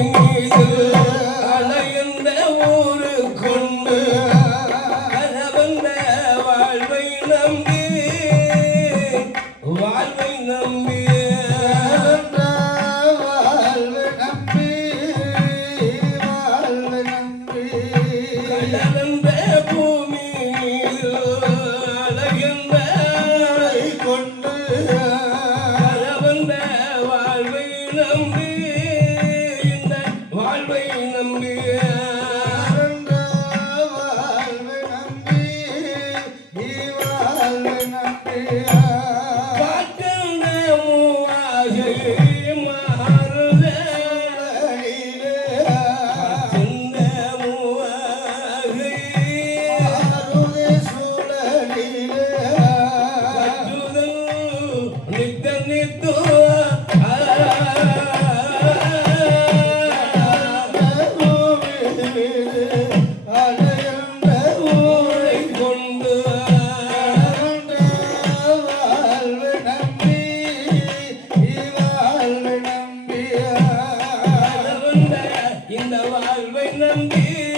செய்து இந்த வாழ்வை நம்பி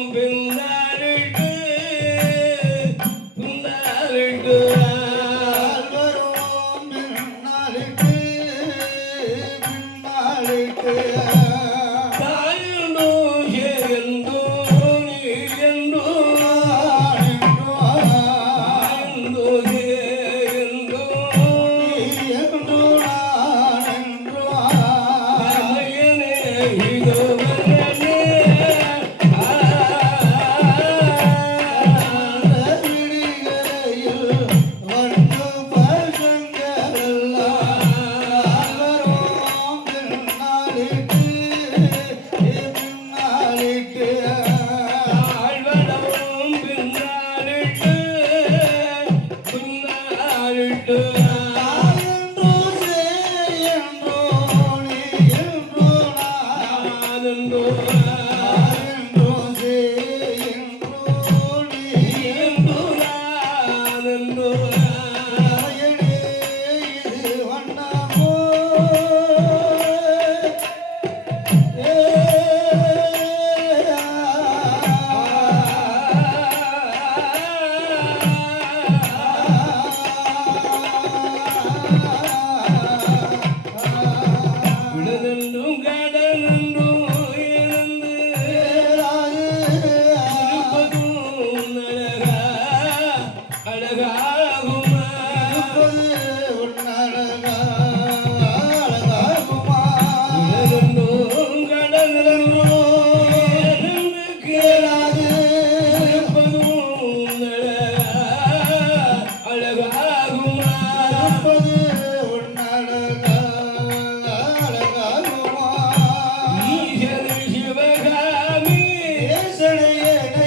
பாவனம்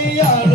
Hallelujah.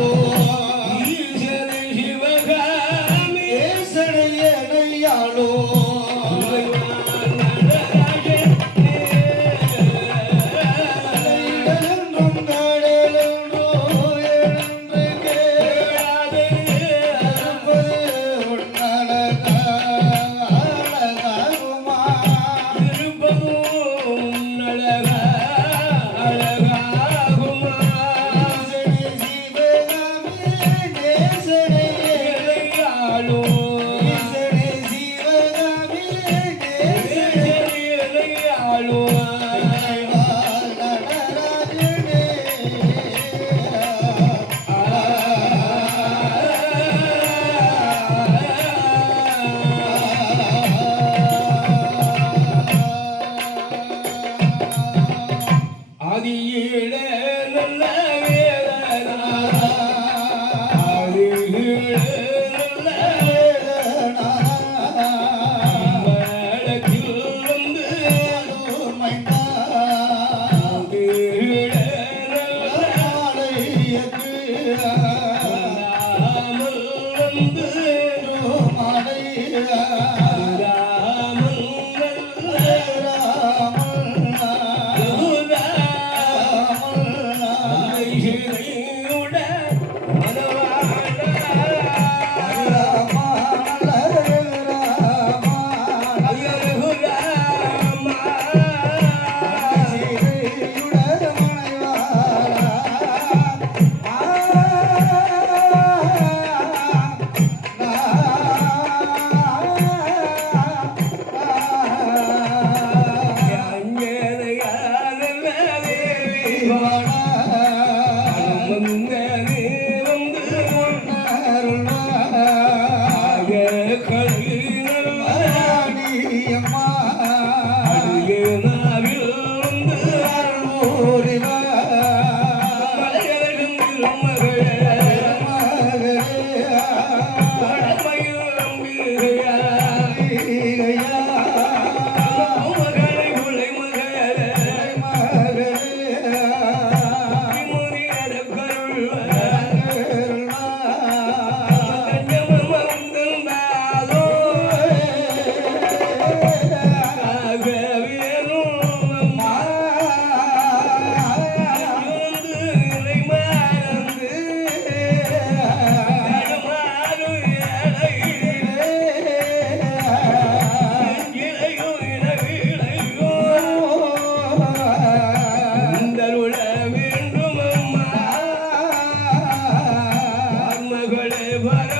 भर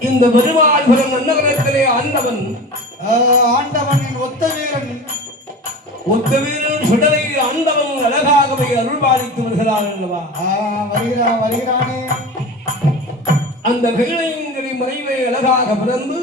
இந்த பெருமாள்புரம் நன்னகரத்திலே ஆண்டவன். ஆண்டவனின் ஒத்த வீரன் ஒத்தவீரன் சுடலை ஆண்டவன் அழகாகவே அருள் பாலித்து வருகிறான் அல்லவா வருகிறான். வருகிறானே அந்த கைலையங்கிரி மறைவை அழகாக பிறந்து